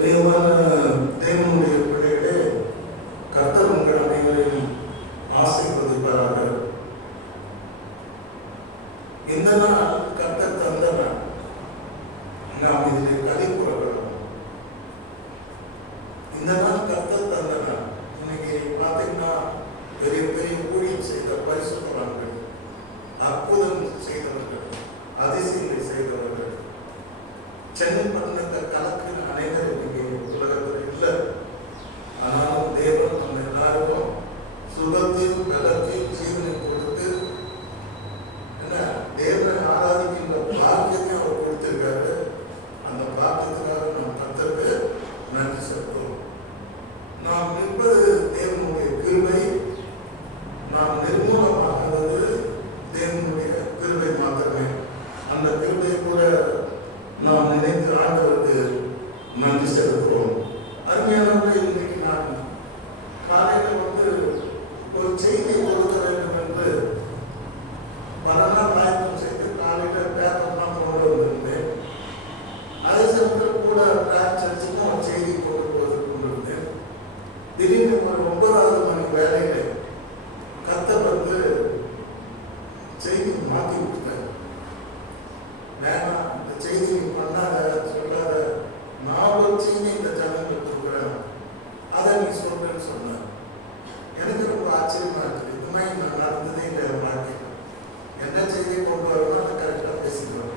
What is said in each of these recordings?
பிரியமான தேவனுடைய பிள்ளைகளே, கர்த்தர் உங்கள் அனைவரையும் ஆசீர்வதிப்பாராக. இந்த நாள் கர்த்தர் தந்த நாள். நாம் இதில் கதை கூறப்படும். இந்த நாள் கர்த்தர் தந்த நாள். இன்னைக்கு பார்த்தீங்கன்னா பெரிய பெரிய ஊழியம் செய்த பரிசுத்தவான்கள், அற்புதம் செய்தவர்கள், அதிசயங்களை செய்தவர்கள், சென்னை பட்டணத்தை கலக்கிற அனைவரும் இன்னைக்கு உலகத்தில் இல்லை. ஆனாலும் தேவன் நம்ம எல்லாருக்கும் சுகத்தையும் பலத்தையும் ஜீவனை கொடுத்து என்ன தேவனை ஆராதிக்கின்ற பாக்கியத்தை அவர் கொடுத்திருக்காரு. அந்த பாக்கியத்துக்காக நாம் கர்த்தருக்கு நன்றி செலுத்துவோம். நாம் நிற்பது தேவனுடைய கிருபை. நாம் நிர்மூலமாகிறது தேவனுடைய கிருபை மாத்திரமே. அந்த கிருபை கூட நாம் நினைத்து ஆண்டவருக்கு நன்றி செலுத்துவோம். அருமையானவர்களே, இன்றைக்கு நான் காலையில் ஒரு செய்தியை கொடுக்க வேண்டும் என்று பல நாள் ஆயத்தம் செய்து காலையில் பேப்பர்லாம் கொண்டு வந்திருந்தேன். அதே சமயத்தில் கூட சர்ச்சுக்கும் ஒரு செய்தி கொண்டு கொண்டிருந்தேன். திடீர்னு ஒரு 9வது மணி வேலையில் கர்த்தர் செய்தி மாற்றி விட்டார். வேணாம், இந்த செய்தி பண்ணாத, சொல்லாத, நான் ஒரு செய்தி இந்த ஜனங்கள் கொடுக்குறேன், அதை நீ சொல்றேன்னு சொன்னார். எனக்கு ரொம்ப ஆச்சரியமா இருக்குது. இந்த மாதிரி நான் நடந்ததே இல்லை வாழ்க்கையில். எந்த செய்தியை கொண்டு வரணும் அதை கரெக்டாக பேசிக்கிறோம்.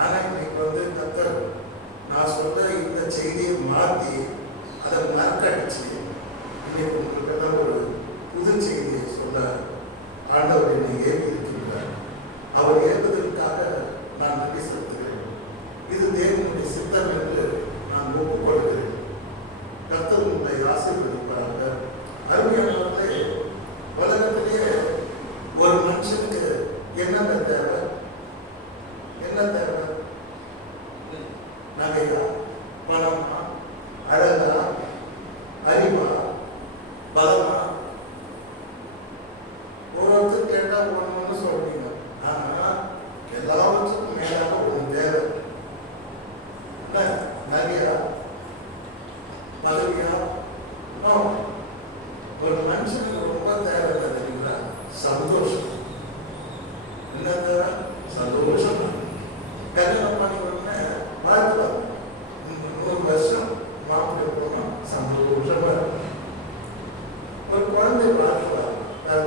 ஆனால் இன்னைக்கு கர்த்தர் நான் சொல்ல இந்த செய்தியை மாற்றி அதை மறக்கடிச்சு இன்னைக்கு உங்களுக்கெல்லாம் ஒரு புது செய்தியை சொல்ல ஆண்டவர் என்னை ஏற்பி இருக்கின்றார். அவர் ஏற்பதற்காக நான் நன்றி செலுத்துகிறேன். இது தேவனுடைய சித்தம் என்று நான் ஒப்புக்கொள்கிறேன். கர்த்தர் உங்களை ஆசீர்வதிப்பாராக. அருமையானவர்களே, உலகத்திலேயே ஒரு மனுஷனுக்கு என்னென்ன தேவை? என்ன தேவை? நகையா, பணமா, அழகா, அறிவா, பலமா? ஒருத்தர் கேட்டால் ஒன்று சொல்றீங்க. ஆனால் எல்லாவற்றுக்கும் மேலாக ஒன்று தேவை. நகையா, பதவியா? ஒரு மனுஷனுக்கு ரொம்ப தேவை தெரியுங்களா? சந்தோஷம். என்ன தேவை? சந்தோஷம். கல்யாணம் பண்ணி உடனே வாழ்த்துவாங்க. 100 வருஷம் மாப்பிள்ளை போனோம், சந்தோஷமா இருக்கும். ஒரு குழந்தை வாழ்த்துவாங்க,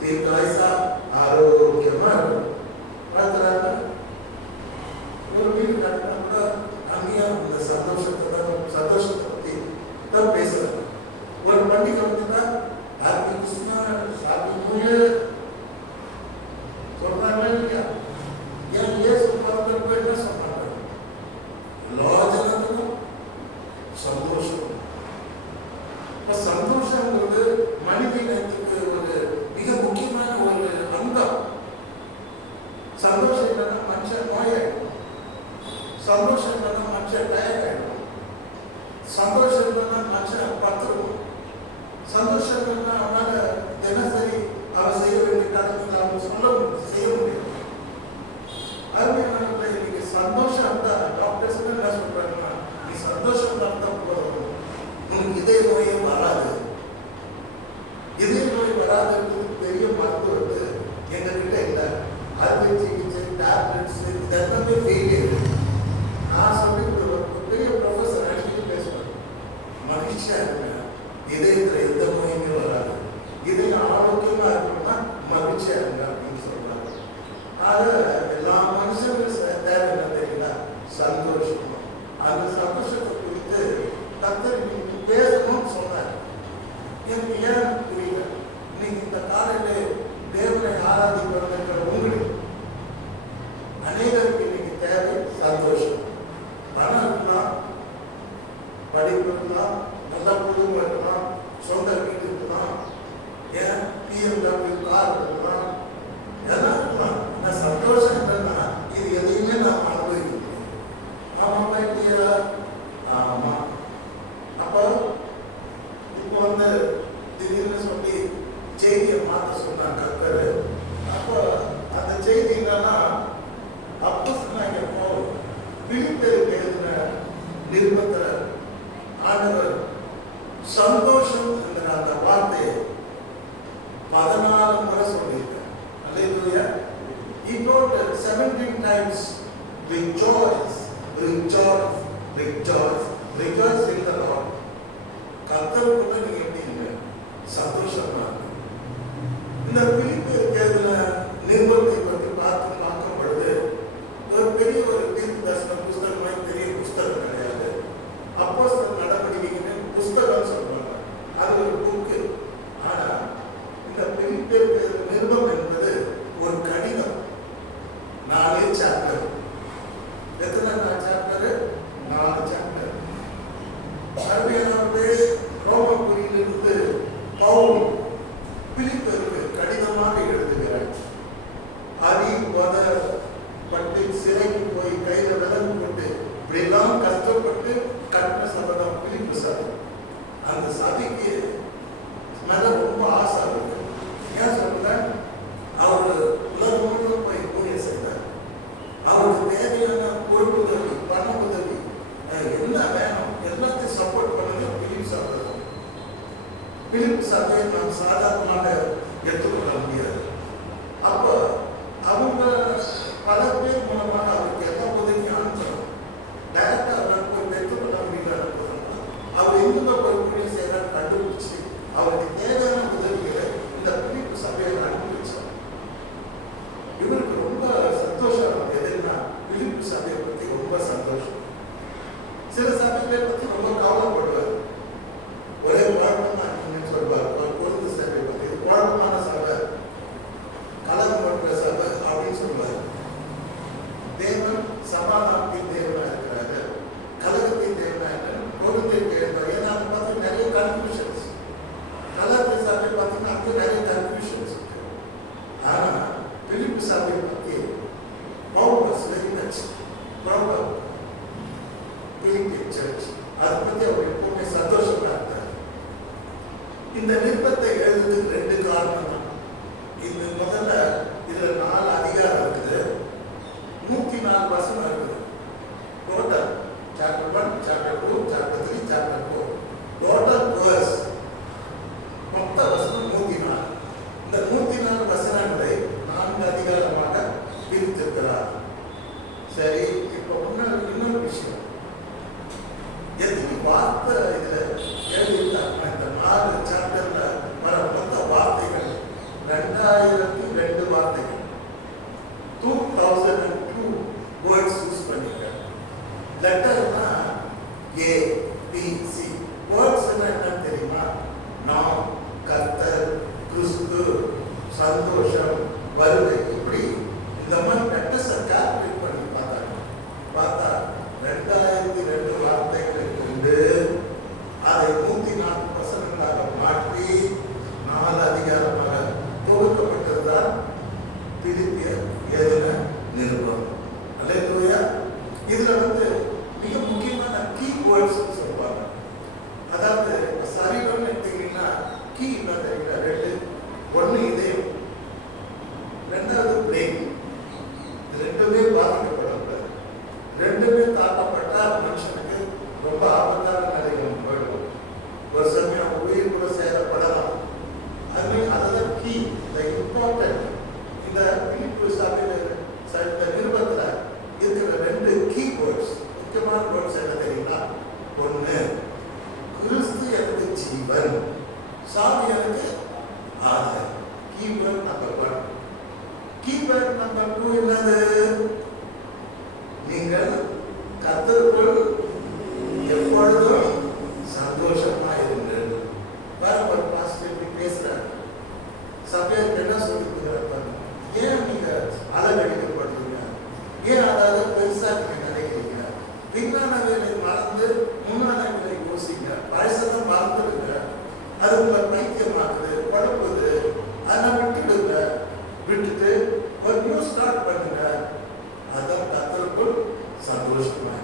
தீர்க்காயுசா ஆரோக்கியமா இருக்கும். வாழ்த்துறாங்க. ஒரு வீடு கட்டினா கூட அங்கேயா இந்த சந்தோஷத்தை பற்றி தான் பேசுறாங்க. ஒரு பண்டிகை வந்துட்டா happy Christmas, happy new year சொல்றாங்க இல்லையா? ஏன் இயேசு பிறந்தப்ப என்ன சொன்னாங்க? எல்லா ஜனத்துக்கும் சந்தோஷம். சந்தோஷங்கிறது மனித இனத்துக்கு ஒரு மிக முக்கியமான ஒரு அங்கம். சந்தோஷம் இல்லைன்னா மனுஷன் நோயாயிடும். சந்தோஷம் இல்லைன்னா மனுஷன் டயர்ட் ஆயிடும். சந்தோஷம் இல்லைன்னா மனுஷன் பத்துருவோம். சந்தோஷம் இல்லைன்னா அவனால தினசரி அவன் செய்ய வேண்டிய காரியத்தை அவன் செய்ய முடியும். அருமையானவர்களே, இன்னைக்கு சந்தோஷம் இருந்தா டாக்டர்ஸ் என்ன சொல்றாங்கன்னா, நீ சந்தோஷம் இருந்தா போதும், உனக்கு இதய நோயே வராது. இதய நோய் வராதுன்றது பெரிய மருத்துவ எங்ககிட்ட இல்லை. அறுவை சிகிச்சை, டேப்லெட்ஸ், இதெல்லாமே ஃபெயிலியர். நான் சொல்லி பெரிய ப்ரொஃபஸர் அடிக்கடி பேசுவேன், மகிழ்ச்சியா இருப்பேன், இதயத்தில் எந்த நோயுமே வராது, இதயம் ஆரோக்கியமா இருக்கணும்னா மகிழ்ச்சியா இருங்க அப்படின்னு சொல்றாங்க. ஆக எல்லா மனுஷனுக்கும் தேவை என்ன தெரியல? சந்தோஷம். அந்த சந்தோஷத்தை குறித்து கர்த்தர் பேசணும்னு சொன்னார். எனக்கு ஏன் புரியல? இன்னைக்கு இந்த காலையில் தேவனை ஆராதிக்கிற உங்களுக்கு அநேகருக்கு இன்னைக்கு தேவை சந்தோஷம். பணம் இருக்கலாம், படிப்பு இருக்கலாம், நல்ல குடும்பம் இருக்கலாம், சொந்த வீடு இருக்கலாம், ஏன் BMW கார் இருக்கலாம், எல்லாம் இருக்கலாம். ஆனால் சந்தோஷம் என்னன்னா இது எதையுமே நாம் அனுபவிக்கணும். ஆமாம் இல்லையா? ஆமாம். அப்போ இப்போ திடீர்னு சொல்லி செய்தியை மாற்ற சொன்னாங்க கர்த்தர். அப்போ அந்த செய்தி என்னன்னா, அப்போ சொன்னாங்க பிலிப்பியருக்கு எழுதின நிருபம் உபயோகத்தில் ஆண்டவர் சந்தோஷம் என்கிற அந்த வார்த்தையை 14 முறை சொல்லியிருக்கார். அல்லேலூயா. He told 17 times, rejoice, rejoice, rejoice, rejoice in the Lord. கர்த்தருக்குள்ள நீங்க எப்படிங்க சந்தோஷமா இந்த பிலிப்பு எழுதின நிருபத்தை பற்றி பார்க்கும் பொழுது ஒரு பெரிய ஒரு தீர்க்க தரிசன புஸ்தகம், பெரிய புஸ்தகம் கிடையாது. அப்போஸ்தலர் நடவடிக்கைன்னு புஸ்தகம் சொல்றாங்க, அது ஒரு புக்கு. ஆனா இந்த பிலிப்பு நிருபம் என்பது ஒரு கடிதம். 4 சாப்டர். எத்தனை சாப்டர்? 4 சாப்டர். அரபியானவர்களே, ரோமபுரியிலிருந்து பவுல் பிலிப்புக்கு கடிதமாக எழுதுகிறார். அறிவதப்பட்டு சிறைக்கு போய் கையில விலங்கு போட்டு இப்படிலாம் கஷ்டப்பட்டு கட்டின சபை தான் பிலிப்பு சபை. அந்த சபைக்கு மேல ரொம்ப ஆசை இருக்கு. ஏன் சொல்றேன்? அவர் உலகம் முழுவதும் போய் ஊழியம் செய்தார். அவருக்கு தேவையான பொருளுதவி, பண உதவி, என்ன வேணும் எல்லாத்தையும் சப்போர்ட் பண்ணுங்க பிலிப்பு சபை. பிலிப்பு சபையை நாம் சாதாரணமாக எடுத்துக்கொள்ள முடியாது. அப்போ அவங்க பல பேர் மூலமாக அவருக்கு எல்லா உதவியும் அனுப்பணும். டைரக்டா அவரை போய் பெற்றுக்கொள்ள முடியல. அவர் எங்க போய் ஊழியம் செய்யறாரு கண்டுபிடிச்சு அவருக்கு தேவையான உதவிகளை இந்த பிலிப்பு சபையை அனுப்பிச்சார். இவருக்கு ரொம்ப சந்தோஷம். எதுனா பிலிப்பு சபையை பத்தி ரொம்ப சந்தோஷம். சில சபைகளை பத்தி ரொம்ப கவலைப்படுவார். ஒரே குழப்பம் தான் சொல்வார். பொருந்த சபை பத்தி குழப்பமான சபை, கலகம் பண்ற சபை அப்படின்னு சொல்வார். தேவன் சமாதானத்தின் தேவனா இருக்கிறாரு, கலகத்தின் தேவனா இருக்கிறார், பொருந்தை தேவன். ஏன்னா அதை பார்த்து நிறைய கன்ஃபியூஷன்ஸ். கலகத்தை சபை பார்த்தீங்கன்னா அங்கே நிறைய கன்ஃபியூஷன்ஸ் இருக்கு. ஆனா பிலிப்பு சபையை பத்தி Paul was very much proper Philippian church. அதை பத்தி அவர் எப்பவுமே சந்தோஷமா இருந்தார். இந்த நிருபத்தை எழுதுறதுக்கு 2 காரணம் தான். இது முதல்ல இதுல 4 அதிகாரம் இருக்குது, 104 வசனம் இருக்குது. Total chapter 1, chapter 2, chapter 3, chapter 4 total verse மொத்த வசனம் 104. இந்த 104 வசனங்களை 4 அதிகாரமாக பிரித்திருக்கிறார். சரி, இப்போ இன்னொரு விஷயம், எத்தனை வார்த்தை இதுல எழுதியிருக்காங்க? இந்த 4 சாப்டர்ல வர மொத்த வார்த்தைகள் 2002 வார்த்தைகள், 2002 வேர்ட்ஸ் யூஸ் பண்ணிருக்காங்க. லெட்டர்னா ABC. வேர்ட்ஸ் என்னன்னு தெரியுமா? நாம், கர்த்தர், கிறிஸ்து, சந்தோஷம், வருகை, இப்படி இந்த மாதிரி லெட்டர்ஸை கால்குலேட் பண்ணி பார்த்தா 2002 வார்த்தைகளை கொண்டு அதை 104 வசனங்களாக மாற்றி 4 அதிகாரமாக தொகுக்கப்பட்டதுதான் பிலிப்பியர் எழுதின நிருபம். அல்லேலூயா. இதுல மிக முக்கியமான கீ வேர்ட்ஸ் சொல்லுவாங்க. அதாவது சரீரம் எடுத்தீங்கன்னா கீ என்ன தெரியுங்களா? 2. ஒன்று இதயம், 2வது பிரெயின். இது 2மே பாதிக்கப்படக்கூடாது. 2மே தாக்கப்பட்டா மனுஷனுக்கு ரொம்ப ஆபத்தான நிலைகள் போயிடும். ஒரு சமயம் உயிர் கூட சேதப்படலாம். அதுதான் கீ, இம்பார்ட்டன்ட். இந்த பிலிப்பு சபையில இந்த நிருபத்துல இருக்கிற 2 கீ வேர்ட்ஸ், முக்கியமான வேர்ட்ஸ் என்ன தெரியுங்களா? 1, கிறிஸ்து எனக்கு ஜீவன், சாமி எனக்கு ஆதரவு. Keyword number 1. கீவேர்ட் நம்பர் 2 என்னது? நீங்கள் கர்த்தருக்குள் எப்பொழுதும் சந்தோஷமா இருங்கள். ஒரு பாஸ்டர் பேசுறாரு, சபையர் என்ன சொல்லிருக்கிறார்? ஏன் நீங்க அலங்கடிக்கப்படுறீங்க? ஏன் அதாவது பெருசா நீங்க நினைக்கிறீங்க? விஞ்ஞான வேலை மறந்து முன்னான வேலை யோசிங்க. பழசதான் மறந்துடுங்க. அது உங்களை பைத்தியமாக்குது, குழப்புது. அதெல்லாம் விட்டுடுங்க. விட்டுட்டு ஒரு நியூ ஸ்டார்ட் பண்ணுங்க. அதான் கர்த்தருக்குள் சந்தோஷமா.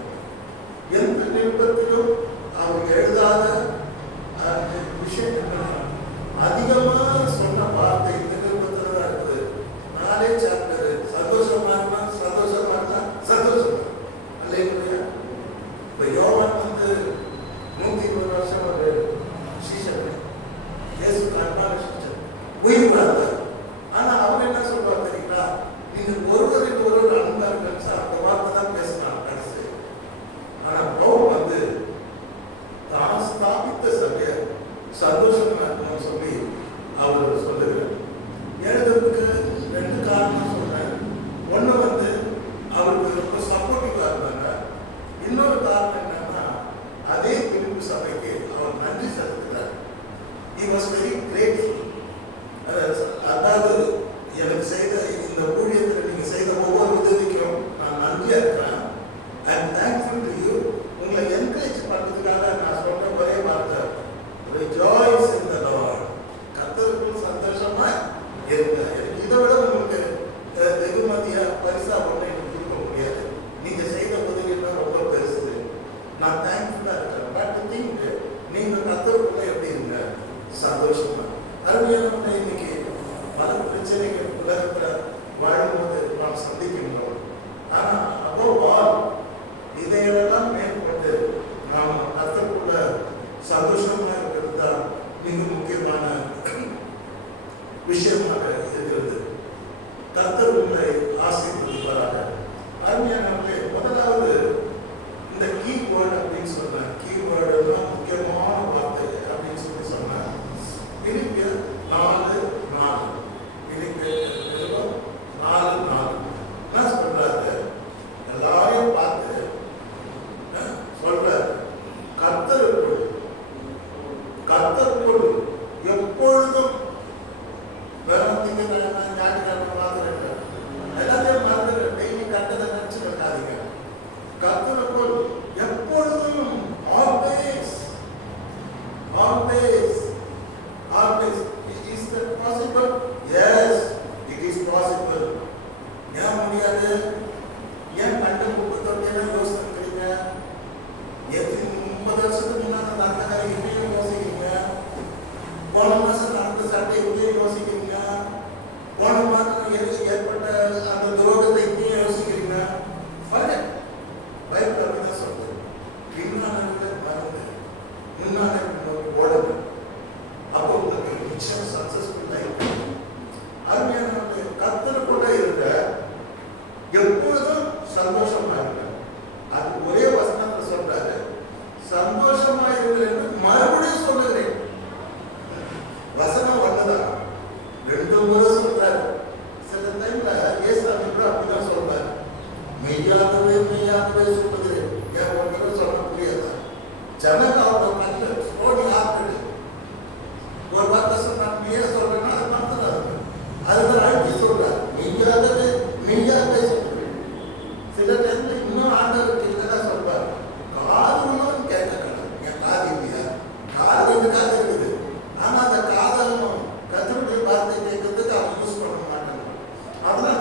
he was very grateful. அதாவது எனக்கு செய்த இந்த ஊழியத்தில் நீங்க செய்த ஒவ்வொரு உதவிக்கும் நான் நன்றியா இருக்கிறேன். I am thankful to you. உங்களை என்கரேஜ் பண்றதுக்காக நான் சொல்ற ஒரே வார்த்தை, rejoice in the Lord. கர்த்தருக்குள் சந்தோஷமா இருங்க. எனக்கு இதை விட உங்களுக்கு வெகுமதியா பரிசா ஒன்றை கொடுக்க முடியாது. நீங்க செய்த உதவியெல்லாம் ரொம்ப பெருசு. நான் தேங்க்ஃபுல்லா இருக்கிறேன். பட் திங்க் நீங்க கர்த்தருக்குள்ள எப்படி இருங்க? சந்தோஷமா. அருமையான இன்னைக்கு பல பிரச்சனைகள் உலகத்தில் வாழும்போது நாம் சந்திக்கின்றோம். ஆனால் above all இதையெல்லாம் மேற்கொண்டு நாம் கர்த்தருக்குள்ள சந்தோஷமா இருக்கிறது தான் மிக முக்கியமான விஷயமாக இருக்கிறது. கர்த்தர் உங்களை ஆசீர்வதிப்பாராக. அருமையானவர்களே, முதலாவது இந்த கீவேர்டு அப்படின்னு சொன்னேன். கீவேர்டுலாம் முக்கியமான வார்த்தை அப்படின்னு சொன்னேன். பிலிப்பியர் 4:4 என்ன சொல்றாரு? எல்லாரையும் பார்த்து சொல்றாரு, கர்த்தருக்குள் எப்பொழுதும் ஞாயிற்றுக்கிழமை பார்த்துருங்க, எல்லாத்தையும் மறந்து டெய்லி கர்த்தரை நினைச்சு வைக்காதீங்க. கர்த்தருக்குள் எப்பொழுதும் always is that possible? Yes, it is possible. ஏன் முடியாது? ஏன் கண்டு 30 யோசிக்கிறீங்க? 30 வருஷத்துக்கு முன்னாடி நடந்த இதையும் யோசிக்கிறீங்க. போன மாசம் நடந்த சட்டை இதையும் யோசிக்கிறீங்க. போன மாதம் ஏற்பட்ட அந்த துரோகத்தை இதையும் யோசிக்கிறீங்க. பைபிள் அப்படிதான் சொல்றது. பின்னாலே மறந்து முன்னாலே ஓடுங்க. அப்போ உங்களுக்கு நிச்சயம் சக்சஸ்ஃபுல் லைஃப். அருமையான கர்த்தருக்குள்ள இருக்க எப்பொழுதும் சந்தோஷமா இருக்க. அது ஒரே வசனத்துல சொல்றாரு, சந்தோஷமா இருங்கள் என்று மறுபடியும் சொல்லுகிறேன். வசனம் ஒண்ணுதான், 2 முறை சொல்றாரு. சில டைம்ல ஏசாமி கூட அப்படிதான் சொல்றாரு, மெய்யாகவே சொல்லுகிறேன். ஏன் ஒரு தடவை சொல்ல புரியாதா? ஜனகாவோட கண்ணு ஓடி ஆப்பிடு ஒரு வார்த்தை சொன்னா ஏன் சொல்றேன்னா அது மறந்துடாது. அதுதான் அழுத்தி சொல்றாரு, மெய்யாகவே சொல்றேன். சில டைம்ல இன்னும் ஆண்டவருக்கு இதெல்லாம் சொல்றாரு, காதுகளும் கேட்கணும். என் காது இல்லையா? காது 2 காது இருக்குது. ஆனா அந்த காதலும் கத்தருடைய வார்த்தை கேட்கறதுக்கு அவங்க யூஸ் பண்ண மாட்டாங்க. அதனால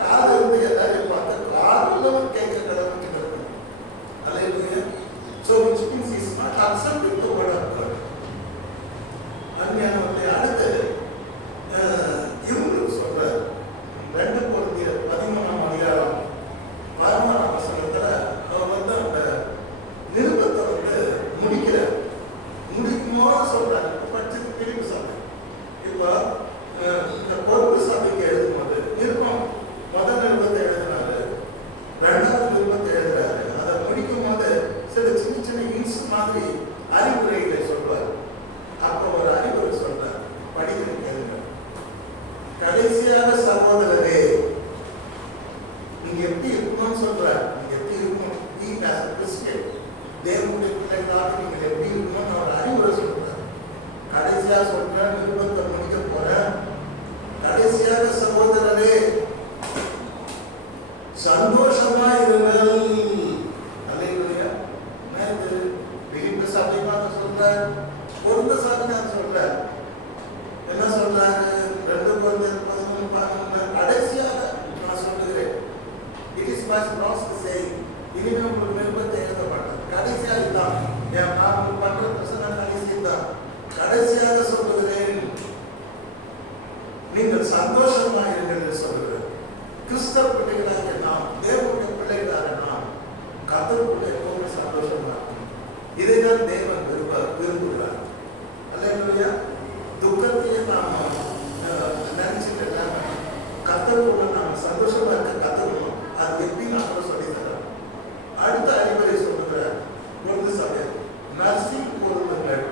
காது இருந்து எல்லாரையும் பார்த்து காதுகளும் கேட்க கடவுளுக்கு இருக்கணும். அல்லேலூயா. So which means he is not accepting the word of God. அருமையானவர்களே, அடுத்து இவங்களுக்கு சொல்றாரு 2 Corinthiயர் 13ஆம் அதிகாரம் 16ஆம் வசனத்துல அவர் அந்த நிருபத்தை முடிக்கிறார். முடிக்கும்போது சொல்றாரு, படிச்சு திருப்பி சொல்றேன். இப்போ இந்த பொறுப்பு சபைக்கு எழுதும்போது நிருபம் முதல் நிருபத்தை எழுதினாரு, 2வது நிருபத்தை எழுதுறாரு. அதை முடிக்கும் போது சில சின்ன இன்ஸ் மாதிரி அறிவுரைகளை சொல்றாரு. அப்போ ஒரு அறிவுரை சொல்றார், படிக்கிற கேளுங்க. கடைசியாக சகோதரரே, நீங்க எப்படி இருக்கணும்னு சொல்றார். நீங்க எப்படி இருக்கணும்? கிறிஸ்டியன் தேவனுடைய பிள்ளைகளாக நீங்க எப்படி இருக்கணும்னு அவர் அறிவுரை சொல்றார். கடைசியா சொல்ற நிருபத்தை முடிக்க போற, கடைசியாக சகோதரரே சந்தோஷமா இருங்கள். அல்லேலூயா. பிலிப்பி சபையாக சொல்றார், பொருந்த சபையாக சொல்றார். என்ன சொல்றாரு? 2 Corinthiயர் 13:11 கடைசியாக நான் சொல்லுகிறேன். It is my process saying, இனிமே உங்களுக்கு நிருபத்தை எழுத மாட்டேன். கடைசியாக இதுதான் நான் பண்ற பிரசங்கம், கடைசி தான். கடைசியாக சொல்லுகிறேன், நீங்கள் சந்தோஷமா இருங்கள் என்று சொல்லுகிறேன். கிறிஸ்தவ பிள்ளைகளாக நாம், தேவனுடைய பிள்ளைகளாக நாம் கர்த்தருக்குள்ளே எப்பவும் சந்தோஷமா இருக்கணும். இதைதான் தேவன் விரும்புகிறார். அல்லேலூயா. துக்கத்தையே நாம் நினைச்சிட்டு கர்த்தருக்குள்ள நாம் சந்தோஷமா இருக்க கத்துக்கணும். அது எப்படி நான் சொல்லி தரேன். அடுத்த அறிவுரை சொல்லுகிறார், பொருள் சபை நர்சிங் பொருளுங்கள்,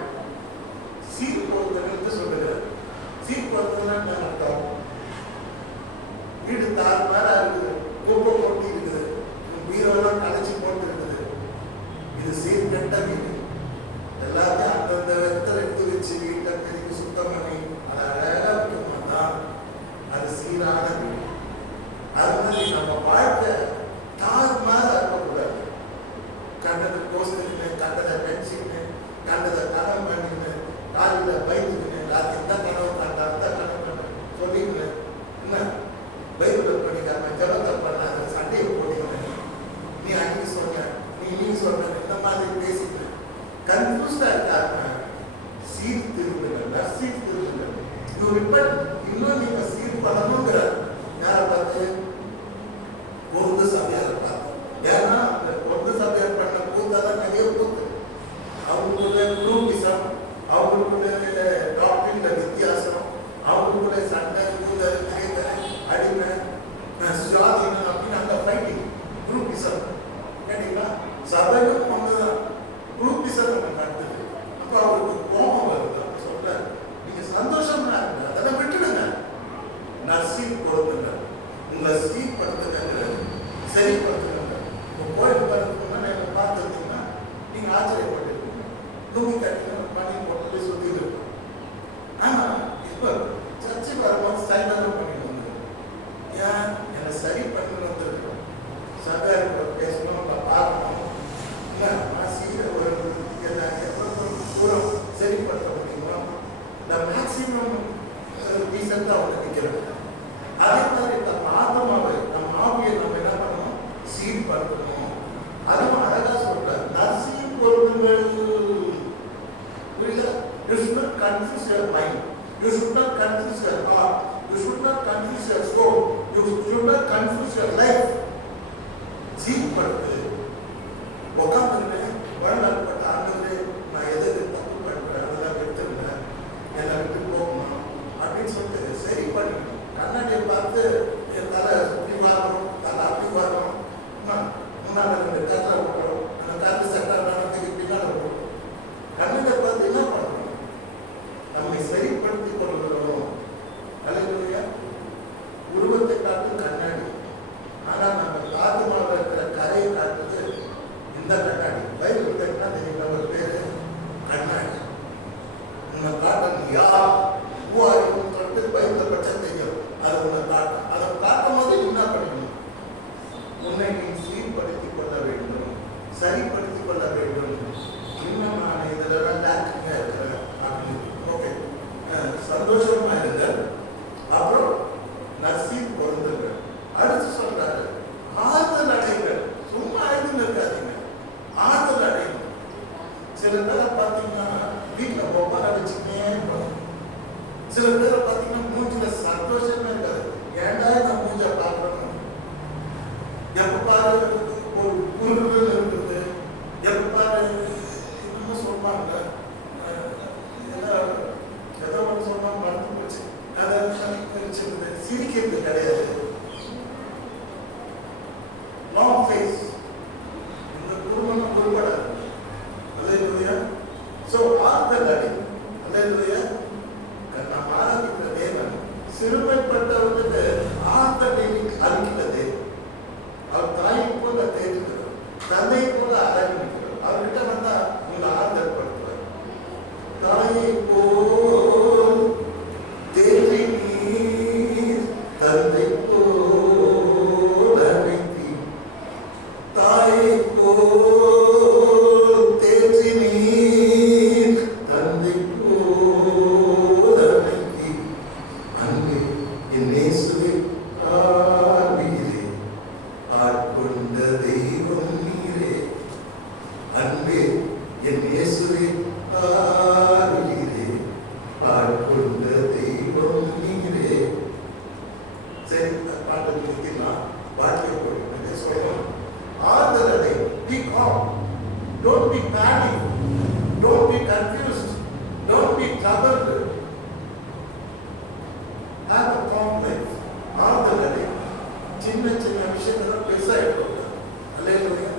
சீர் பொருளுங்கள் சொல்லுகிறார். சீர் பொருளுங்கள் அர்த்தம் வீடு தாறுமாறா இருக்குது, குப்பை கொட்டி இருக்குது, பீரோலாம் கலைச்சி போட்டு இருக்குது. இது சீர்கெட்ட வீடு. எல்லாத்தையும் அந்தந்த இடத்துல எடுத்து வச்சு வீட்டை கன்ஃபியூஸ்டா இருக்காங்க. சீர் திரும்புங்க, நர்சீர் திரும்புங்க. யூ ரிப்பெண்ட், இன்னும் நீங்க சீர் பண்ணணுங்கிற யாரை பார்த்து? பொருது சபையாரை பார்த்து. ஏன்னா அந்த பொருது சபையார் பண்ண கூத்தாதான் நிறைய கூத்து. அவங்களுக்குள்ள குரூப்பிசம், அவங்களுக்குள்ள டாக்டரின்ல வித்தியாசம், அவங்களுக்குள்ள சண்டை, கூதல், அடிமை, சுவாதீனம் அப்படின்னு அந்த ஃபைட்டிங் குரூப்பிசம். கேட்டீங்களா? சபையும் ஒண்ணுதான், குரூப்பிசம் நம்ம நடந்தது. அப்ப அவருக்கு கோபம் வருது. அப்ப சொல்ற, நீங்க சந்தோஷமா இருங்க, அதெல்லாம் விட்டுடுங்க, நர்சீர் கொடுத்துங்க, உங்களை சீர்படுத்துங்க, சரிப்படுத்துங்க. உங்க கோயில் பார்த்துக்கணும்னா நீங்க பார்த்துருந்தீங்கன்னா நீங்க ஆச்சரியப்பட்டிருக்கீங்க. தூங்கி கட்டின பண்ணி போட்டு சுத்தி இருக்கும். ஆனா இப்ப சர்ச்சுக்கு வரும்போது ஸ்டைலாக பண்ணிட்டு வந்து ஏன் என்னை சரி பண்ணி வந்துருக்கோம். சர்க்காருக்கு பேசணும், நம்ம பார்க்கணும். நான் சீர ஒரு தூரம் சரிப்படுத்த முடியுமா? நான் மேக்சிமம் டீசெண்டாக அவங்க நிற்கிறேன். அதே மாதிரி நம்ம ஆத்மாவை, நம்ம ஆவியை நம்ம என்ன பண்ணணும்? சீர்படுத்தணும். அதுவும் அழகா சொல்றாரு, நர்சீர் பொருட்கள். புரியுதா? You should not confuse your mind. You should not confuse your heart. You should not confuse your soul. You should not confuse your life. சீர்படுத்து. உட்காந்துருக்கேன், வாழ்நாள்பட்ட ஆண்டுகளே நான் எதை தப்பு பண்றேன், அதெல்லாம் எடுத்துருந்தேன், என்னை விட்டு போகணும் அப்படின்னு சொல்லிட்டு சரி பண்ணிக்கணும். கண்ணாடியை பார்த்து என் தலை இப்படி வாங்கணும், தலை அப்படி வாங்கணும், முன்னாடி ரெண்டு கரை விட்டுறோம், அந்த கரை சட்டை நடத்துக்கு பின்னால் விட்டுறோம். கண்ணாடியை பார்த்து என்ன பண்ணணும்? நம்மை சரிப்படுத்திக் கொள்கிறோம். அல்லேலூயா. உருவத்தை காட்டும் கண்ணாடி, ஆனால் நம்ம ஆத்மாவில் இருக்கிற கரையை காட்டுறது இந்த கண்ணாடி. பைபிள் கேட்டா தெரியுங்க, ஒரு பேரு கண்ணாடி. உன்னை காட்டும் யார் பூவாரிக்கும் தொட்டு பைபிள் பட்ச தெரியும். அது உன்னை காட்டும். அதை காட்டும் போது என்ன பண்ணணும்? உன்னை நீ சீர்படுத்திக் கொள்ள வேண்டும், சரிப்படுத்திக் கொள்ள வேண்டும். இன்னும் நான் இதெல்லாம் லேக்கிங்கா இருக்கிறேன் அப்படின்னு. ஓகே, சந்தோஷமா இருங்க. அப்புறம் நர்சீர் பொருந்துங்க. அடுத்து சொல்றாரு, ஆறுதல் அடைங்கள். சும்மா அடைந்து இருக்காதீங்க, ஆறுதல் அடையும். சில பேரை பார்த்தீங்கன்னா வீட்டில் ஒவ்வொரு அடைச்சுக்கிட்டே இருக்கணும். சில பேரை பார்த்தீங்கன்னா மூஞ்சில சந்தோஷமே இருக்காது. ஏன்டா இந்த மூஞ்சை பார்க்கணும், எப்ப பாரு ஒரு குறுகுகள் இருக்குது, எப்ப பாரு இன்னும் சொல்லுவாங்க, ஏதோ ஒன்று சொன்னா மறந்து போச்சு, அதை சிரிக்கிறது கிடையாது. லாங் ஃபேஸ், இந்த குடும்பம் உருப்படாது. அல்லேலூயா. சோ ஆறுதல் அடை. அல்லேலூயா. நாம் ஆராதிக்கிற தேவன் சிறுமைப்பட்டவர்களுக்கு ஆறுதலை அளிக்கிறது. அவர் தாயை போல தேர்ந்துக்கிறார், தந்தை போல அரவணைக்கிறார். அவர்கிட்ட வந்தா உங்களை ஆறுதல் படுத்துவார். தாயை போல் தேற்றி நீர், தந்தை போல் அழைத்தி. தாயை போல் தேற்றி நீர், தந்தை போல் அழைத்தி. அங்கு என் இயேசுவே ஆவியிலே ஆட்கொண்ட தெய்வம் நீரே. அன்பே என் இயேசுவே ஆவியிலே ஆட்கொண்ட தெய்வம் நீரே. சரி, பாட்டு நிறுத்தினா வாக்கிய போட்டு சொல்லணும். ஆறுதல் அடை. Be calm. Don't be panic. Don't be confused. Don't be troubled. Have a calm life. ஆறுதல் அடை. சின்ன சின்ன விஷயங்கள் பெருசா எடுக்கணும். அல்லேலூயா.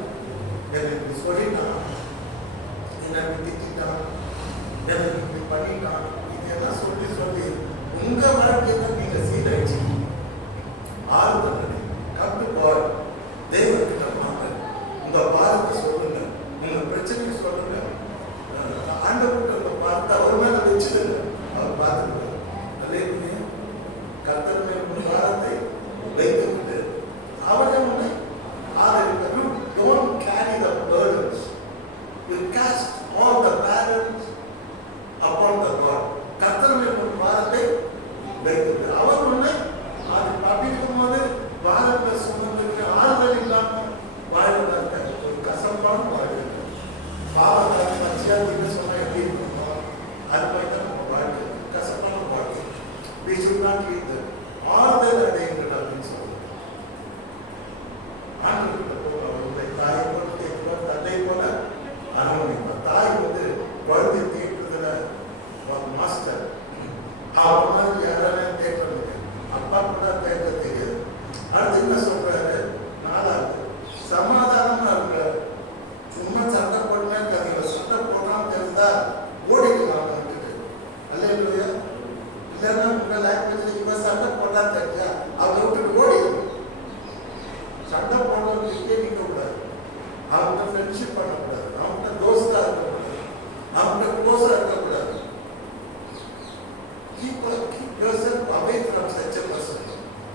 எனக்கு சொல்லிட்டான், எனக்கு திட்டான், எனக்கு இப்படி பண்ணிட்டான், இதெல்லாம் சொல்லி சொல்லி உங்க வாழ்க்கையில நீங்க சீரழிச்சு. ஆறுதல் அடை. Come to God. தேவன்கிட்ட வாங்க. உங்க பாரத்தை சொல்லுங்க, உங்க பிரச்சனையை சொல்லுங்க. ஆண்டவர்கிட்ட பார்த்து அவர் மேல வச்சுடுங்க, அவர் பார்த்துருக்காரு. அல்லேலூயா. கர்த்தர் மேல் உங்க பாரத்தை வைத்துவிட்டு அவரை உன்னை ஆதரிப்பார். Don't carry the burdens. You cast all the burdens upon the God. கர்த்தர் மேல் உங்க பாரத்தை வைத்துவிட்டு அவர் உன்னை அது அப்படி இருக்கும்போது பாரத்தை சுமந்து ஆறுதல் இல்லாம வித்தியாசம் சொன்னா எப்படி இருக்கணும், அது மாதிரி தான் நம்ம வாழ்க்கை, கசப்பான வாழ்க்கை. We should not leave them. ஆறுதல் அடையுங்கள் அப்படின்னு சொல்லுவோம். ஆண்டுகிட்ட போல அவருடைய தாயை போல தேற்றுவார், தந்தை போல அரவணைப்பார். தாய் வந்து குழந்தை தேற்றுறதுல மாஸ்டர். அவங்க மாதிரி யாராலையும் தேற்ற முடியாது, அப்பா கூட தேற்ற தெரியாது. அடுத்து என்ன சொல்றாரு, நாலாவது சமாதானமா இருக்கிறார். சும்மா சண்டை போட்டுமே இருக்காங்க, சண்டை போடாம தெரிந்தா ஓடிக்கலாம் வந்துட்டு. அல்லேலூயா. இல்லைன்னா உங்க லாங்குவேஜ் இப்ப சண்டை போட்டா தெரிஞ்சா அவங்க விட்டுட்டு ஓடிடும். சண்டை போடுறதுக்கே நிற்க கூடாது, அவங்கள்ட்ட ஃப்ரெண்ட்ஷிப் பண்ணக்கூடாது, அவங்கள்ட்ட தோஸ்தா இருக்கக்கூடாது, அவங்கள்ட்ட க்ளோஸா இருக்கக்கூடாது. Keep yourself away from such a person.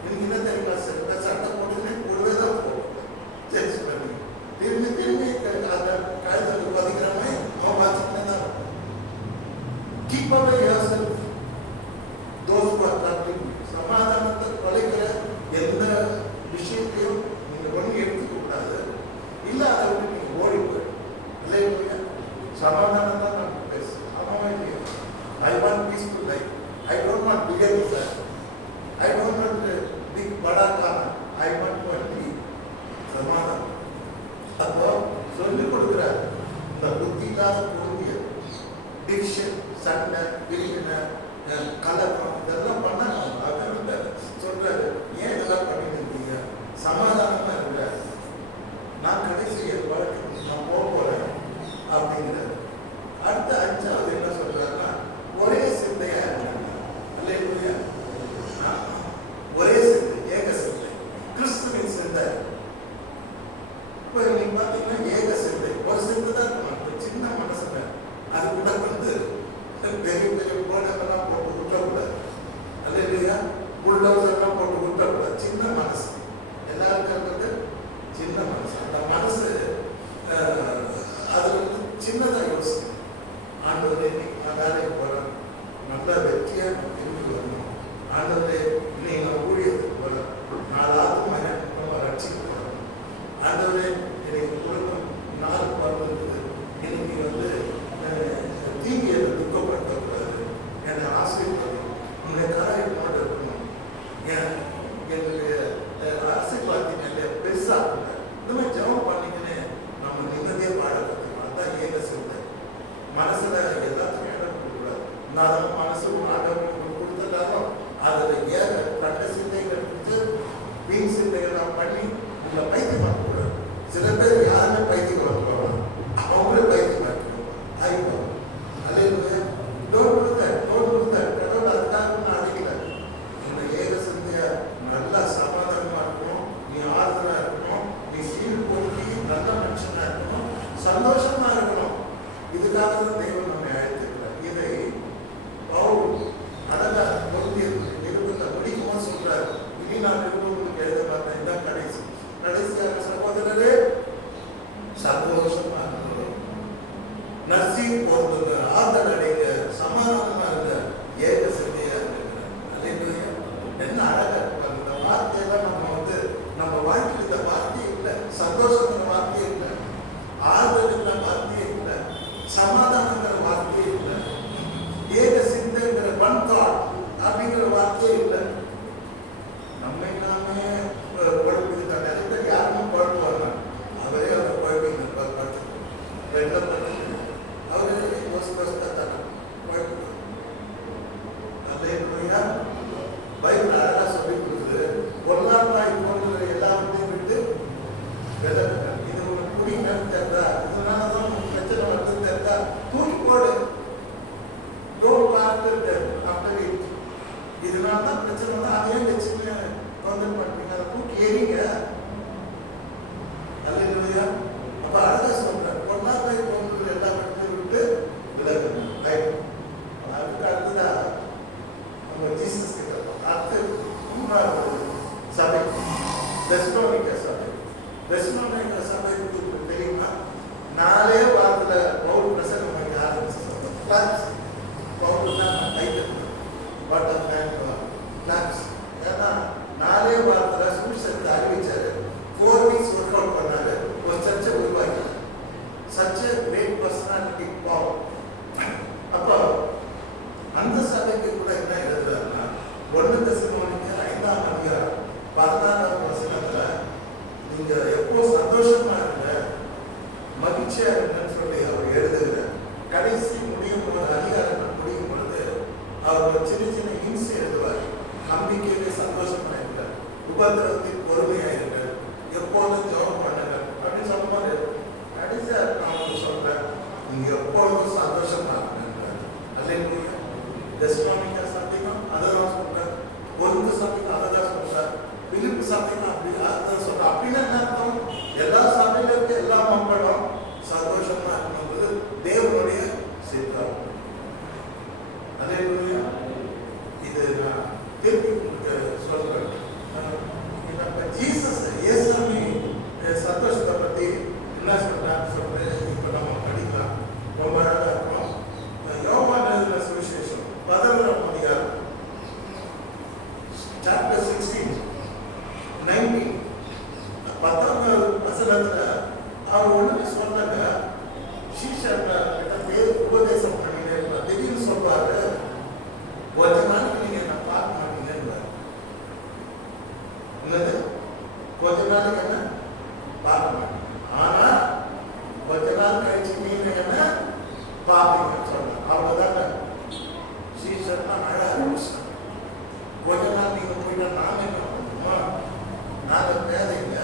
என்ன தெரியுமா சார், சண்டை போடுறதுனே கூடவே தான் போகும். சேஞ்ச் பண்ணி திரும்பி திரும்பி அந்த காயத்தை பதிக்கிறமே அவன் பார்த்துக்கிட்டே தான். Keep away yourself those who are troubling you. சமாதானத்தை தொலைக்கிற எந்த விஷயத்தையும் நீங்க ஒண்ணு எடுத்துக்க கூடாது. இல்ல அதை விட்டு நீங்க ஓடி போயிடும். இல்லையா? சமாதானம் தான் நமக்கு பேசு. ஆமாம் இல்லையா? I want peaceful life. I don't want bigger disaster. I don't want big bada kana. I want only சமாதானம். அப்போ சொல்லிக் கொடுக்கிறார். இந்த புத்தி இல்லாத கூடிய டிவிஷன், சண்டை, பிரிவினை, கலக்கம் இதெல்லாம் பண்ண அவர் சொல்றாரு. ஏன் இதெல்லாம் பண்ணிட்டு இருக்கீங்க, சமாதானமா இருக்கிற, நான் கடைசி என் வாழ்க்கை நான் போக போறேன் அப்படிங்கிறார். அடுத்த அஞ்சாவது என்ன சொல்றாருன்னா, ஒரே சிந்தையா இருக்காங்க. அல்லேலூயா. ஒரே சிந்தை, ஏக சிந்தை, கிறிஸ்துவின் சிந்தை. இப்போ நீங்க பாத்தீங்கன்னா ஏக சிந்தை, ஒரு சிந்தை தான் இருக்கணும். சின்ன மனசுல அது கூட வந்து பெரிய பெரிய போட்டெல்லாம் போட்டு விட்டக்கூடாது. அல்லேலூயா. புல்டோசர்லாம் போட்டு விட்டக்கூடாது. சின்ன மனசு எல்லாருக்கும் வந்து சின்ன மனசு. அந்த மனசு அது வந்து சின்னதா யோசிக்கணும். ஆண்டவரே நான் வேலைக்கு போறேன், நல்ல வெற்றியா திரும்பி வரணும். ஆண்டவரே நீங்க ஊழியத்துக்கு போறேன், 4 ஆத்மா நம்ம ரட்சிக்கப்படணும். ஆண்டவரே எனக்கு குடும்பம் 4 பிறந்திருக்குது, இன்னைக்கு வந்து தீங்கியை துக்கப்படுத்தக்கூடாது, என்னை ஆசீர்வாதம், உன்னுடைய காரியத்தோடு இருக்கணும், என்னுடைய ஆசீர்வாதத்தின் நிலையை பெருசாக இந்த மாதிரி ஜெபம் பண்ணிக்கின்னு நம்ம நிம்மதியே வாழ கற்றுக்கணும். அதுதான் ஏக சிந்தை. மனசுல எல்லாத்துக்கும் இடம் கொடுக்கூடாது. நான் மனசு ஆண்டவர்களுக்கு கொடுத்துட்டாலும் அதில் ஏக கண்ட சிந்தைகள் கொடுத்து வீண் சிந்தைகள் பண்ணி உங்களை பைத்தியம் பண்ணக்கூடாது. சில பேர் யாருமே பைத்தியம் வந்துடுவாங்க, அவங்களே பைத்தியம் பண்ணிடுவாங்க. ஆயிடும். அல்லேலூயா. Don't do that, don't do that. கடவுள் அதுக்காக நான் அழைக்கல. இந்த ஏக சிந்தையா நல்லா சமாதானமா இருக்கணும், நீ ஆறுதலா இருக்கணும், நீ சீர் போக்கி நல்ல மனுஷனா இருக்கணும், சந்தோஷமா இருக்கணும். இதுக்காக தான் தெய்வம் நம்மை அழைத்திருக்கிறார். இதை பவுல் அழகா நிருபத்தை முடிக்குமா சொல்றாரு. இனி நான் நிருபங்களுக்கு எழுத மாட்டேன், இதான் கடைசி. கடைசியாக சகோதரரே சந்தோஷமா இருக்கணும், நர்சிங் போடுங்க, ஆறுதல் அடைங்க, சமாதானமா இருங்க, ஏக சிந்தையா இருக்கிறார். அல்லேலூயா. என்ன அழகா இருப்பாங்க இந்த வார்த்தையெல்லாம். நம்ம வந்து நம்ம வாழ்க்கையில் இந்த வார்த்தையே இல்லை, சந்தோஷங்கிற வார்த்தையே இல்லை, ஆறுதலுங்கிற வார்த்தையே இல்லை, சமாதானங்கிற வார்த்தையே இல்லை, ஏக சிந்தைங்கிற ஒன் தாட் அப்படிங்கிற வார்த்தையே இல்லை. நம்மை நாமே குழப்பிக்கிட்ட நிறைய பேர் யாருமே குழப்புவாங்க. அவரே அவர் குழப்பிங்க அவரே யோசித்தாங்க குழப்பம். அல்லேலூயா. பைபிள் அழகா சொல்லி கொடுக்குது, பொருளாதாரம் போன்ற எல்லாத்தையும் விட்டு விலகுங்க. இது உங்களுக்கு குடிக்கணும்னு தெரிந்தா, இதனாலதான் உங்களுக்கு பிரச்சனை வருதுன்னு தெரிந்தா தூக்கி போடு. இதனாலதான் பிரச்சனை வந்து அதே வச்சுன்னு தொந்தரவு பண்ணுறீங்க, அதை தூக்கி எறிங்க. அல்லேலூயா. அப்ப அழகா சொல்றேன், பொருளாதாரம் போன்ற எல்லா இடத்தையும் விட்டு விலகுங்க. அதுக்கு அடுத்ததா நம்ம ஜீசஸ் கிட்ட அடுத்து 3வது சபை, தெசலோனிக்கே சபை. தெசலோனிக்கே சபை தெரியுமா? 4 வாரத்துல பவுல் பிரசங்கம் பண்ணி ஆரம்பிச்சு சொல்றேன். பவுல் தான் டைட்டில் கிளாப்ஸ். ஏன்னா 4 வாரத்துல சுவிசேஷத்தை அறிவிச்சாரு. 4 weeks ஒர்க் அவுட் பண்ணாரு, ஒரு சர்ச்சை உருவாக்கினார். Church great personality power. கடைசி முடியும் போது அதிகாரங்கள் முடியும் பொழுது அவர் ஒரு சின்ன சின்ன இன்ஸ் எழுதுவார். நம்பிக்கையிலே சந்தோஷமா இருக்கார், உபத்திரத்தில் பொறுமையா இருக்கார், எப்போதும் ஜெபம் பண்ணுங்க அப்படின்னு சொல்லும் போது கடைசியா நான் உங்களுக்கு சொல்றேன், நீங்க எப்பொழுதும் சந்தோஷமா இருக்கின்றார். அல்லேலூயா. தெசலோனிக்கா சத்தியம் அதான் சொல்றார், ஒன்று சத்தியம் அதான் சொல்றார், பிலிப்பு சத்தியம் அப்படி அதான் சொல்றார். அப்படின்னு என்ன அர்த்தம்? எல்லா சபையில இருக்க எல்லா மக்களும் சந்தோஷமா இருக்கணுங்கிறது தேவனுடைய சித்தம். அல்லேலூயா. இது நான் திருப்பி சொல்றேன். ஜீசஸ் இயேசுவை சந்தோஷத்தை பத்தி என்ன சொல்றான்னு சொல்றேன். இப்ப நம்ம படிக்கலாம், ரொம்ப அழகா இருக்கும். யோவான் எழுதின சுவிசேஷம் 11ஆம் அதிகாரம் chapter 16 19 10வது வசனத்துல அவர் ஒண்ணு சொன்னாங்க. சீஷர்கிட்ட உபதேசம் பண்ணினே திடீர்னு சொல்றாரு, கொஞ்ச நாளைக்கு நீங்க என்ன பார்க்க மாட்டீங்கன்னு. என்னது? கொஞ்ச நாளைக்கு என்ன பார்க்க மாட்டீங்க, ஆனா கொஞ்ச நாள் கழிச்சு நீங்க என்ன பார்ப்பீங்கன்னு சொன்னாங்க. அவ்வளவுதாங்க. சீசன் தான் அழ ஆரம்பிச்சாங்க. கொஞ்ச நாள் நீங்க போயிட்டா நாங்க என்ன பண்ணுவோம்? நாங்க பேதைங்க,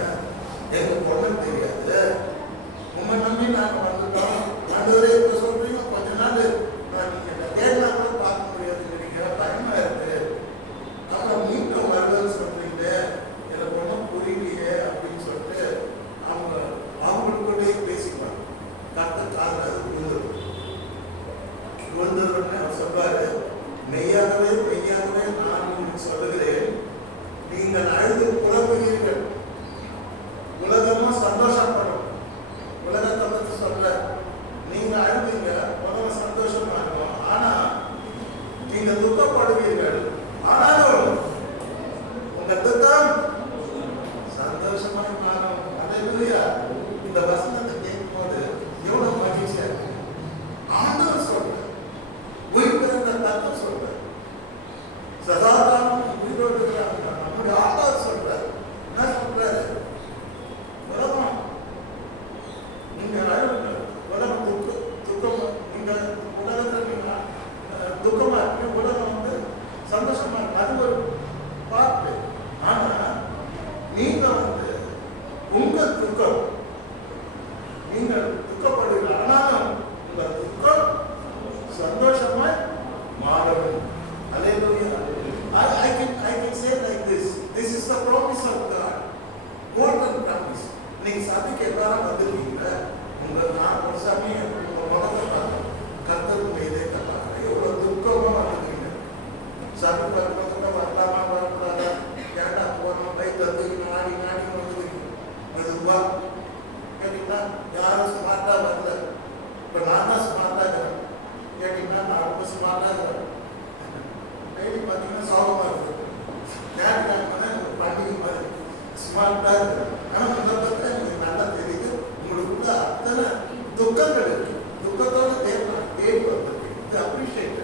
எங்க பொண்ணு தெரியாது, உண்மை நம்பி நாங்க வந்துட்டோம். ஆண்டவரே இப்ப சொல்றீங்க கொஞ்ச நாள் நீங்க தேடினா கூட பார்க்க முடியாது, பயமா இருக்கு, அப்புறம் மீண்டும் வருவதுன்னு சொல்றீங்க, எனக்கு ஒன்றும் புரியலையே அப்படின்னு சொல்லிட்டு அவங்க அவங்களுக்குள்ளேயே பேசிப்பாங்க. கத்த கால அது விழுந்ததுன்னு அவர் சொல்றாரு, மெய்யாகவே மெய்யாகவே நான் உங்களுக்கு சொல்லுகிறேன், நீங்கள் அழுது புலம்புவீர்கள், உலகமும் சந்தோஷப்படும். உலகத்தை பற்றி சொல்ல, நீங்க அழுவீங்க, உலகம் சந்தோஷமா இருக்கும், ஆனா நீங்க துக்கப்படுவீர்கள், ஆனாலும் உங்க துக்கம் சந்தோஷமாய் மாறும். அல்லேலூயா. இந்த வசனத்தை கேட்கும் போது எவ்வளவு மகிழ்ச்சியா இருக்கு. ஆண்டவர் சொல்ற, உயிர் பிறந்த தத்துவம் சொல்ற, சதாகாலம் உயிரோடு இருக்கிறாங்க நம்முடைய ஆண்டவர் சொல்றாரு. என்ன சொல்றாரு? உலகம் நீங்க அழுவுங்க, உலகம் துக்கமா, நீங்க உலகத்தில் நீங்க துக்கமா இருக்கு, உலகம் வந்து சந்தோஷமா இருக்கு, அது ஒரு பார்த்து. ஆனா நீங்க வந்து உங்க துக்கம், நீங்க துக்கப்படுவீங்க, ஆனாலும் உங்க துக்கம் சந்தோஷமாய் மாறும். Hallelujah. I can say like this. This is the promise of God. Golden promise. நீங்க சபைக்கு எல்லாரும் வந்துருக்கீங்க, உங்க நான் ஒரு சமயம் உங்க முகத்தை பார்த்தேன், கர்த்தர் மீதே தப்பாங்க, எவ்வளவு துக்கமா வந்துருக்கீங்க. சபை பக்கத்துல வரலாமா வரக்கூடாதா, ஏண்டா போறோம் கை தந்து நாடி நாடி வந்துருக்கீங்க. மெதுவா கேட்டீங்கன்னா யாரும் ஸ்மார்ட்டா வரல, இப்ப நான் தான் ஸ்மார்ட்டா இருக்கிறேன். கேட்டீங்கன்னா நான் ரொம்ப ஸ்மார்ட்டா இருக்கிறேன். டெய்லி பார்த்தீங்கன்னா சோகமா இருக்கு, ஒரு பண்டிகை மாதிரி ஸ்மார்ட்டா இருக்கு. ஆனா அந்த பக்கம் எனக்கு நல்லா தெரியுது, உங்களுக்குள்ள அத்தனை துக்கங்கள் இருக்கு. துக்கத்தோட தேடி வந்திருக்கு. இது அப்ரிஷியேட்,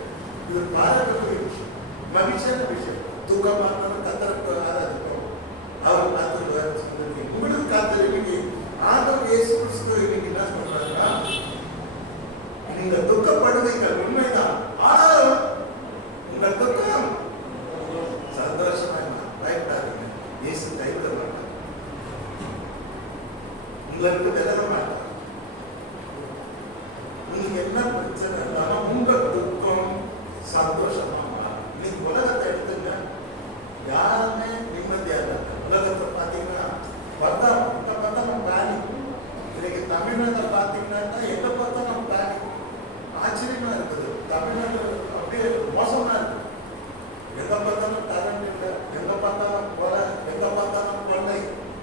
இது பாராட்டக்கூடிய விஷயம், மகிழ்ச்சியான விஷயம். துக்கம் பார்த்தாலும் கத்தருக்கு ஆராதிக்கும், அவர் காத்திருவார். உங்களுக்கு காத்திருக்கீங்க. ஆண்டவர் இயேசு கிறிஸ்து இன்னைக்கு என்ன சொல்றாருன்னா, நீங்க துக்கப்படுவீர்கள், உண்மைதான், ஆனாலும் உங்க துக்கம் சந்தோஷமா பயப்படாதீங்க. இயேசு கைவிட மாட்டார், உங்களுக்கு விலக மாட்டார். உங்களுக்கு என்ன பிரச்சனை இருந்தாலும் உங்க துக்கம் சந்தோஷமா மாறும். நீங்க உலகத்தை எடுத்துங்க, யாருமே நிம்மதியா இல்லை. உலகத்தை பார்த்தீங்கன்னா பார்த்தாலும் எங்க பார்த்தாலும் பேனிக். இன்னைக்கு தமிழ்நாட்டை பார்த்தீங்கன்னா எங்க பார்த்தாலும் பேனிக். ஆச்சரியமா இருக்குது. தமிழ்நாடு அப்படியே மோசமா இருக்கு. எங்க பார்த்தாலும் கரண்ட் இல்லை, எங்க பார்த்தாலும் கொலை, எங்க பார்த்தாலும் கொள்ளை,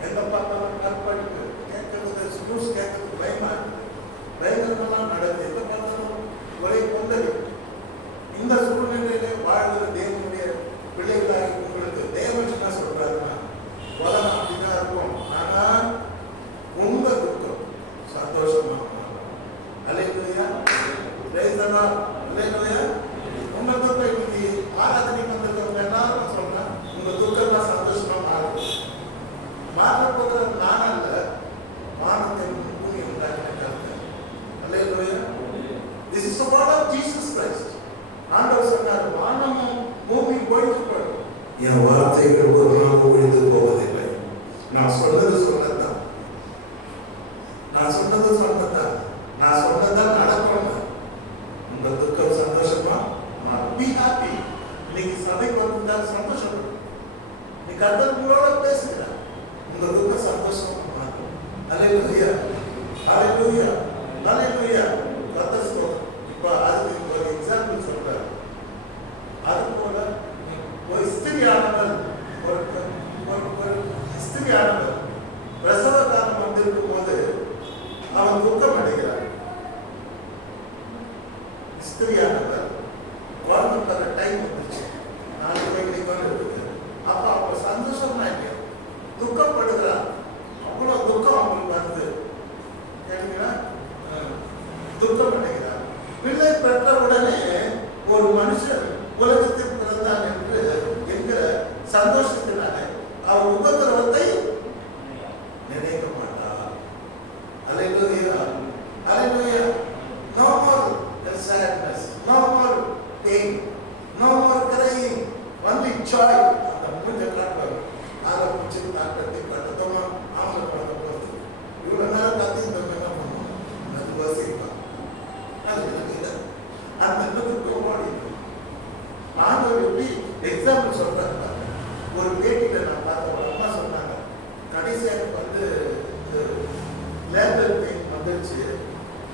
எங்க பார்த்தாலும் கற்பழிப்பு, கேட்கறது நியூஸ் கேட்கறது பயமா இருக்கு. பயங்கரமெல்லாம் நடக்குது, எங்க பார்த்தாலும் ஒரே கொந்தளி. இந்த சூழ்நிலையிலே வாழ்கிற தேவனுடைய பிள்ளைகளாகி உங்களுக்கு தேவன் என்ன சொல்றாருன்னா, உலகம் அப்படிதான் இருக்கும், ஆனா உங்க துக்கம் சந்தோஷமா. அல்லேலூயா. Praise the Lord. அல்லேலூயா. உங்க துக்கம் இன்னைக்கு ஆராதனை வந்திருக்கவங்க எல்லாரும் சொல்றேன், உங்க துக்கம் தான் சந்தோஷமா மாறும். மாற்றப்படுற நான் அல்ல, வானத்தை பூமி உண்டாக்கின கர்த்தர். அல்லேலூயா. This is the word of Jesus Christ. ஆண்டவர் சொன்னார், வானமும் பூமியும் போயிட்டு போயிடும், என் வார்த்தைகள் ஒரு நாள் ஒழிந்து போவதில்லை. நான் சொன்னது சொன்னதுதான், நான் சொன்னது சொன்னதுதான், நான் சொன்னதுதான் நடக்கணும். உங்க துக்கம் சந்தோஷமா பி ஹாப்பி. இன்னைக்கு சபைக்கு வந்தா சந்தோஷம். நீ கர்த்தரோட பேசுகிறார், உங்க துக்கம் சந்தோஷமா மாறும். ஹல்லேலூயா, ஹல்லேலூயா, ஹல்லேலூயா. கர்த்தர் ஸ்தோத்திரம். இப்போ அதுக்கு ஒரு எக்ஸாம்பிள் சொல்றாரு. அது போல ஒரு ஸ்திரியானவர் ஒரு ஸ்திரியானவர் பிரசவ காலம் வந்திருக்கும் போது அவன் துக்கம் அடைகிறார். ஸ்திரியானவர் குழந்தை தர டைம் வந்துச்சு, 4 வயதுக்கு இருக்கு. அப்ப அவங்க சந்தோஷமா இல்லையா, துக்கப்படுகிறார். அவ்வளோ துக்கம் அவங்களுக்கு வருது. கேட்டீங்களா? துக்கம் அடைகிறார். பிள்ளை பெற்ற உடனே ஒரு மனுஷன் உலகத்தில் பிறந்தான் என்று என்கிற சந்தோஷத்தினால அவர் உபத்திரவத்தை நினைக்க மாட்டார். ஹல்லேலூயா, ஹல்லேலூயா. No more sadness, no more pain, no more crying, only joy. அந்த மூஞ்ச காட்டுவாங்க. அதை பிடிச்சி காட்டுறது கட்டத்தோமா அவங்க குழந்தை போகிறது. இவ்வளோ நேரம் கத்தின்னு என்ன பண்ணுவோம், அது வசிப்பான். அந்த கோபாடி ஆண்டவர் எப்படி எக்ஸாம்பிள் சொல்றாங்க. ஒரு பேட்டியில நான் பார்த்த ஒரு அம்மா சொன்னாங்க, கடைசியாக லேபர் பெயின் வந்துருச்சு,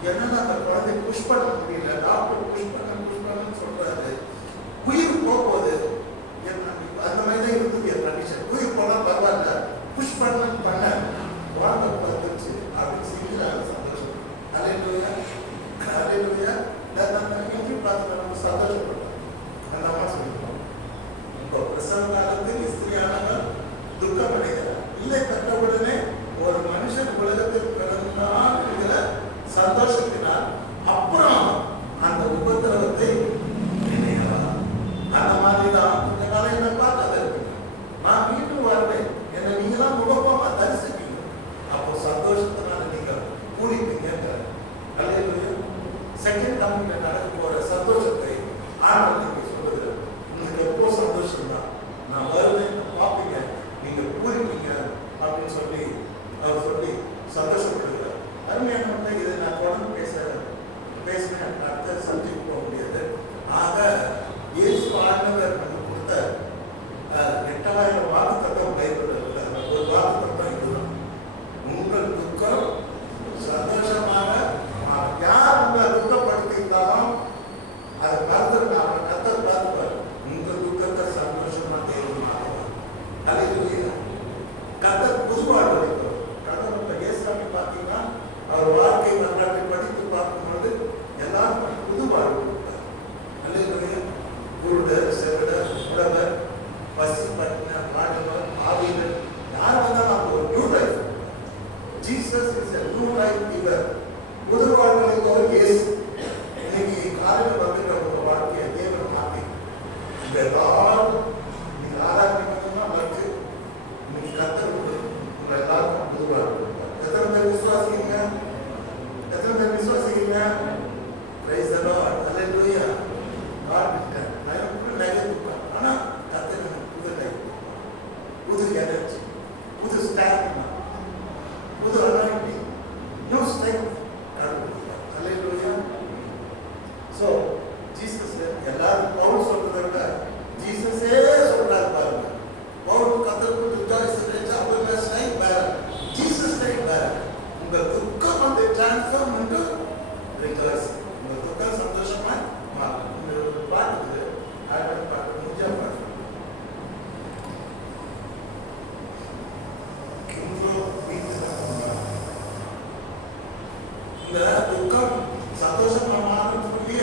என்னன்னா அந்த குழந்தை புஷ் பண்ண முடியல, டாக்டர் புஷ் பண்ணு சொல்றாரு, உயிர் போகுது. அந்த மாதிரி தான் இருந்தது என் கண்டிஷன். உயிர் போனா பரவாயில்ல, புஷ் பண்ண குழந்தை வந்துருச்சு அப்படின்னு செஞ்சுறாங்க. சந்தோஷம். ஹல்லேலூயா, ஹல்லேலூயா. எப்படி பார்த்து நம்ம சந்தோஷப்படுறோம். அந்த அம்மா சொல்லிருக்கோம், இப்போ பிரசவ காலத்தில் ஸ்திரியானவர் துக்கம் அடைகிறார். இல்லை பெற்றவுடனே ஒரு மனுஷன் உலகத்தில் பிறந்தான் என்கிற சந்தோஷத்தினால் அப்புறம் அந்த உபத்திரவத்தை நினைக்கலாம். அந்த மாதிரி தான் இந்த காலையில பார்த்தது இருக்கு. நான் மீண்டும் வருவேன், என்னை நீங்க தான் முகப்பமா தரிசிப்பீங்க, அப்போ சந்தோஷத்தினால நீங்கள் கூடிப்பீங்க. ஹல்லேலூயா. செகண்ட் கம்மியில நடக்க போற சந்தோஷத்தை ஆண்டவர் சொல்லுகிறார். உங்களுக்கு எப்போ சந்தோஷம் தான், நான் வருவேன், பார்ப்பீங்க, நீங்க பூரிப்பீங்க அப்படின்னு சொல்லி அவர் சொல்லி சந்தோஷப்படுகிறார். அருமையான இதை நான் தொடர்ந்து பேசினேன், அடுத்த சப்ஜெக்ட் போக முடியாது. ஆக இயேசு ஆண்டவர் நமக்கு கொடுத்த 8000 வாக்குத்தத்தம் பைபிள் இருக்கிறது. ஒரு வாக்குத்தத்தம் இதுதான், உங்கள் துக்கம் சந்தோஷமாக. யார் உங்களை துக்கப்படுத்தியிருந்தாலும் அதை பார்த்து அவரை கத்தர் பார்த்துப்பார். உங்கள் துக்கத்தை சந்தோஷமா தேர்வுமாகும். ஹல்லேலூயா. கத்தர் புதுவாழ்வு அளிப்பார். கத்தர் இயேசுவை பார்த்தீங்கன்னா அவர் வாழ்க்கை வரலாற்றை படித்து பார்க்கும்போது எல்லாரும் புதுவாழ்வு கொடுப்பார். ஹல்லேலூயா. குருடர், செவிடர், உடவர், பசி பட்டின, பாடவர், ஆவியர், யார் வந்தாலும் அவங்க ஒரு new life. Jesus is a new life giver. புது வாழ்க்கை தோல் இயேசு. இன்னைக்கு காலையில் வந்துட்ட ஒரு வாழ்க்கையை தேவன் மாற்றி இந்த எல்லாரும் நீங்க ஆராய்ச்சினா வந்து இன்னைக்கு கத்தர் உங்க எல்லாருக்கும் புது வாழ்க்கை கொடுப்பார். எத்தனை பேர் விசுவாசிங்க? எத்தனை பேர் விசுவாசிங்க? Praise the Lord. Hallelujah. God விட்டார். நான் கூட நிறைய கொடுப்பேன். ஆனா கத்தர் புது லைஃப், புது எனர்ஜி, புது ஸ்டாமினா, புது anointing, new strength. Hallelujah. So Jesus எல்லாரும் பவுல் சொல்றதை விட ஜீசஸே சொல்றாரு பாருங்க. பவுல் கத்தருக்கு ரிஜாய்ஸ் செஞ்சா அவங்க ஸ்டைல் வேற, ஜீசஸ் ஸ்டைல் வேற. உங்க துக்கம் வந்து டிரான்ஸ்ஃபார்ம் into ரிஜாய்ஸ். உங்க துக்கம் சந்தோஷமா மாறும். இந்த பாட்டு ஆடல் பாட்டு முடிஞ்சா பாட்டு இந்த துக்கம் சந்தோஷமா மாறும் சொல்லிய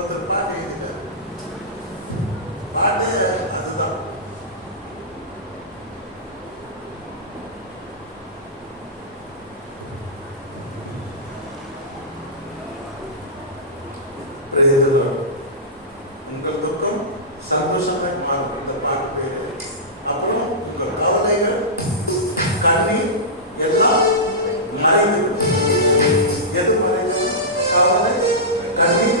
ஒரு பாட்டு எழுதினார். பாட்டு அதுதான். உங்கள் துக்கம் சந்தோஷமா மாறும். இந்த பாட்டு பேரு. அப்புறம் உங்கள் கவலைகள், கண்ணீர் எல்லாம் மறைந்து. எது மறைந்து? கவலை, கண்ணீர்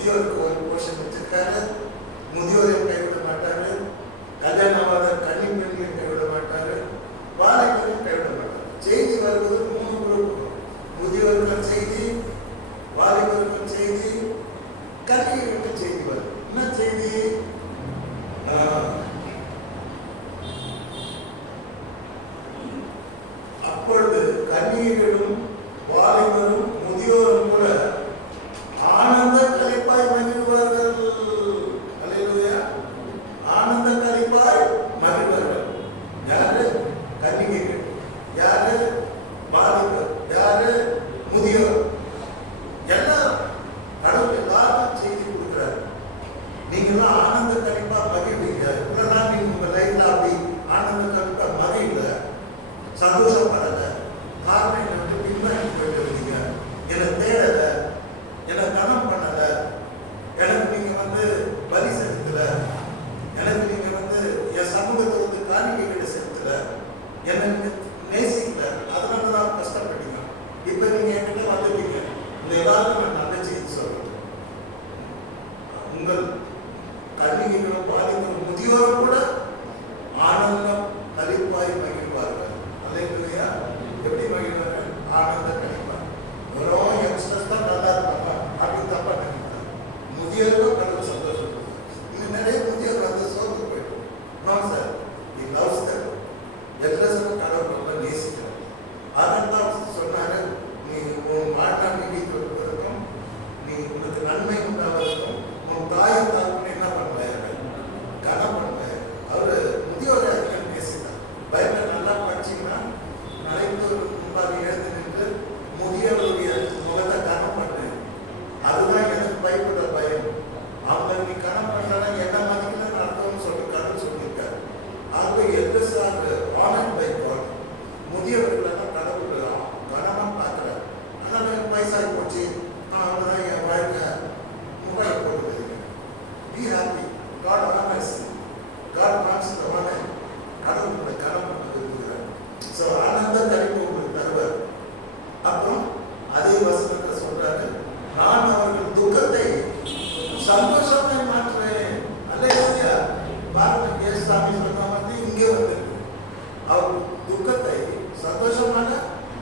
முதியோருக்கு ஒரு போர்ஷன் வச்சிருக்காரு. முதியோரையும் கைவிட மாட்டாரு, கல்யாணமாத கன்னி பெண்ணையும் கைவிட மாட்டாரு, வாலிபரையும் கைவிட மாட்டாரு. செய்தி வருவது 3 குரூப். முதியோருக்கும் செய்தி, வாலிபருக்கும் செய்தி, கன்னிகளுக்கும் செய்தி வருது. என்ன செய்தி? அப்பொழுது கன்னிகளும் வாலிபரும் முதியோரும் கூட ஆனந்த களிப்பாய் மகிழ்வார்கள். அல்லேலூயா. ஆனந்த களிப்பாய் மகிழ்வார்கள். யாரு? கன்னிகைகள். யாரு? வாலிபர். யாரு? முதியோர். எல்லாம் கடவுள் எல்லாருக்கும் செய்தி கொடுக்கிறார். நீங்கெல்லாம் ஆனந்த களிப்பா மகிழ்வீங்க. இல்லைன்னா நீங்க உங்க லைஃப்ல அப்படி ஆனந்த களிப்பா மகிழ்ல, சந்தோஷப்படல. காரணம் என்ன? பின்னாடி போயிட்டு இருந்தீங்க. என்னை தேடல, என்னை கனம் பண்ணல, எனக்கு நீங்க பலி செலுத்தல, எனக்கு நீங்க என் சமூகத்தை காணிக்கைகளை செலுத்தல, என்னை நீங்க நேசிக்கல, அதனாலதான் கஷ்டப்பட்டீங்க. இப்ப நீங்க என்கிட்ட வந்துட்டீங்க. இந்த எல்லாருக்கும் நான் நல்ல செய்தி சொல்றேன். உங்கள் கன்னிகைகளும் வாலிபரும் முதியோரும் கூட ஆனந்தம் களிப்பாய் மகிழ்வார்கள். அல்லேலூயா. எப்படி மகிழ்வார்கள்? ஆனந்த களிப்பாய். வெறும் யங்ஸ்டர்ஸ் தான் நல்லா இருப்பாங்க அப்படின்னு தப்பா நினைக்கிறாங்க. முதியோரும் கடவுள் சந்தோஷம். இன்னும் நிறைய முதியோர் சோர்ந்து போயிடும். நோ சார், நீ லவ்ஸ் தர். எல்லாரும் கடவுள் ரொம்ப நேசிக்கிறார். அதான் சொன்னாரு, நீ உன் வாழ்நாள் நீடித்திருப்பதற்கும் நீ உனக்கு நன்மை உண்டாவதற்கும் உன் தாயும் தாக்கும் என்ன பண்ண கனம் பண்ண. அவரு முதியோரை அதிகம் நேசித்தார். பைபிள் நல்லா படிச்சீங்கன்னா நாளைக்கு முன்பாக எழுந்து நின்று முதியோருடைய முகத்தை கனம் பண்ணு. அதுதான் எனக்கு பயப்பட பயம். அவங்க நீ கனம் பண்ணா என்ன மதிக்கலன்னு அர்த்தம்னு சொல்லி கடவுள் சொல்லியிருக்காரு. ஆகவே elders are honoured by God. முதியவர்களெல்லாம் கடவுள் கனமா பார்க்கிறார். ஆனால் எனக்கு வயசாகி போச்சு, அவ்வளோதான் என் வாழ்க்கை மொபைல் போடுறது. Be happy. God honours. God wants the honour. கடவுளுடைய கனம் பண்ண விரும்புகிறார். ஸோ ஆனந்த களிப்பு உங்களுக்கு தருவார். அப்புறம் அதே வசனத்தில் சொல்றாரு, நான் அவர்கள் துக்கத்தை சந்தோஷமாய் மாற்றுவேன். அல்லேலூயா. பாருங்க, இயேசுசாமி சொன்ன மாதிரி இங்கே வந்திருக்கு. அவர் துக்கத்தை சந்தோஷமாக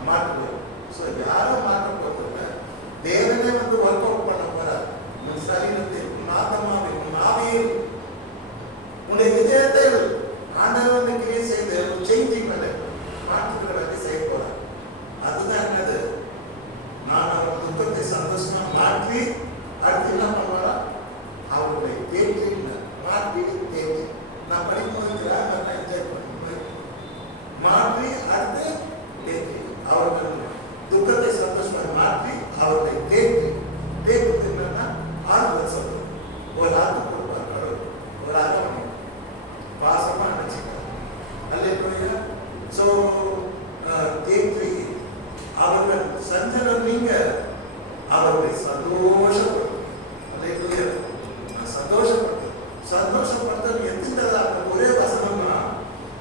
மாற்றுவார். ஸோ யாரும் மாற்ற போகிறதில்ல, தேவனே ஒர்க் அவுட் பண்ண போறார். உன் சரீரத்தில், உன் ஆத்மாவில், உன் ஆவியில், உன்னுடைய இதயத்தில் ஆண்டவர் கிரியை செய்து சேஞ்சிங் மாற்றுகிற வேலை செய்ய போறார். அதுதான் என்னது? நான் அவர் துக்கத்தை சந்தோஷமா மாற்றி அடுத்து என்ன பண்ணுவாரா? அவருடைய தேற்றி மாற்றி தேற்றி. நான் படிக்கும்போது கிராமர் என்ஜாய் பண்ணுவேன். மாற்றி அடுத்து தேற்றி. அவர்கள் துக்கத்தை சந்தோஷமாக மாற்றி அவருடைய தேற்றி. தேற்றி என்னன்னா ஆறுதல் சொல்றது. ஒரு ஆத்து கொடுப்பார் கடவுள், ஒரு அரவணை பாசமா நினைச்சுட்டார். அல்லேலூயா. ஸோ தேற்றி அவர்கள் சஞ்சலம் நீங்க அவர்களை சந்தோஷப்படுத்தும். அல்லேலூயா. சந்தோஷப்படுத்தும். சந்தோஷப்படுத்த எத்தனை ஒரே வசனம்னா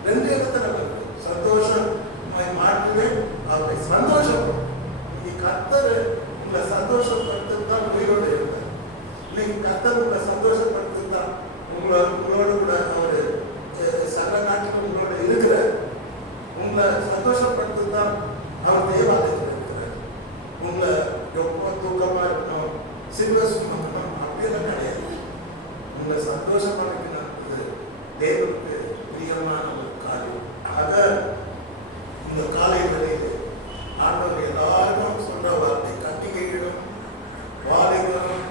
2 இடத்துல வருது. சந்தோஷம் மாற்றுவேன், அவரை சந்தோஷப்படும். இன்னைக்கு கர்த்தர் உங்களை சந்தோஷப்படுத்தான் உயிரோடு இருந்தார். இன்னைக்கு கர்த்தர் உங்களை சந்தோஷப்படுத்தான் உங்களோட கூட அவர் சக நாட்டில் உங்களோட இருக்கிறார். உங்களை சந்தோஷப்படுத்தான் அவர் தேவாலயத்தில் இருக்கிறார். உங்களை ரொம்ப தூக்கமா இருக்கணும், சில்வர் சுமக்கணும் அப்படியெல்லாம் கிடையாது. உங்களை சந்தோஷப்படுத்தினது தேவனுக்கு பிரியமான ஒரு காரியம். ஆக இந்த காலை வேளையில் ஆண்டவர் எல்லாருக்கும் சொல்ற வார்த்தை, கன்னிகைகளும் வாலிபரும்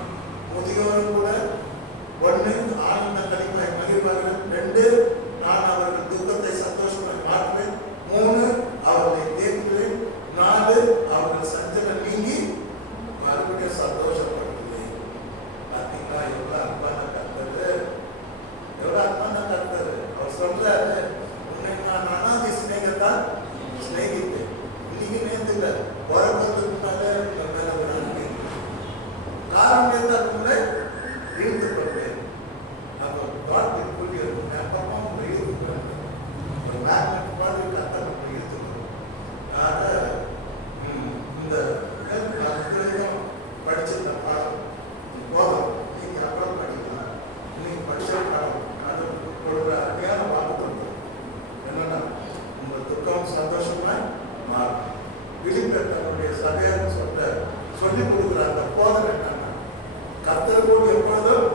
முதியோரும் கூட 1 ஆனந்த களிப்பாய் மகிழ்வார்கள், 2 நான் அவர்கள் துக்கத்தை சந்தோஷமாய் மாற்றுவேன், 3 அவர்களை தேற்றுவேன், 4 அவர்கள் சஞ்சலம் நீங்கி மறுபடியும் சந்தோஷப்படுத்துவேன். பார்த்தீங்களா எவ்வளவு அன்பான கர்த்தர், எவ்வளவு அன்பான கர்த்தர். அவர் சொல்றாரு, உன்னை நான் அனாதை சிநேகத்தான் சிநேகிப்பேன். இன்னைக்கு நேர்த்துல உறவுக்குனால மேல விடாது, காரணத்தாக்குள்ள இழுத்து கொள்வேன். அப்போ காட்டு கூட்டி இருக்கும் அப்பமா இழுத்து கொள்வேன். ஒரு மேக்னெட் மாதிரி கத்தனை இழுத்து கொள்வேன். ஆக இந்த படிச்சிருந்த பாடம் போதும். சபையார்னு சொல்லிட்டு சொல்லி கொடுக்குறாங்க. போதனை என்னன்னா கர்த்தரோடு எப்பொழுதும்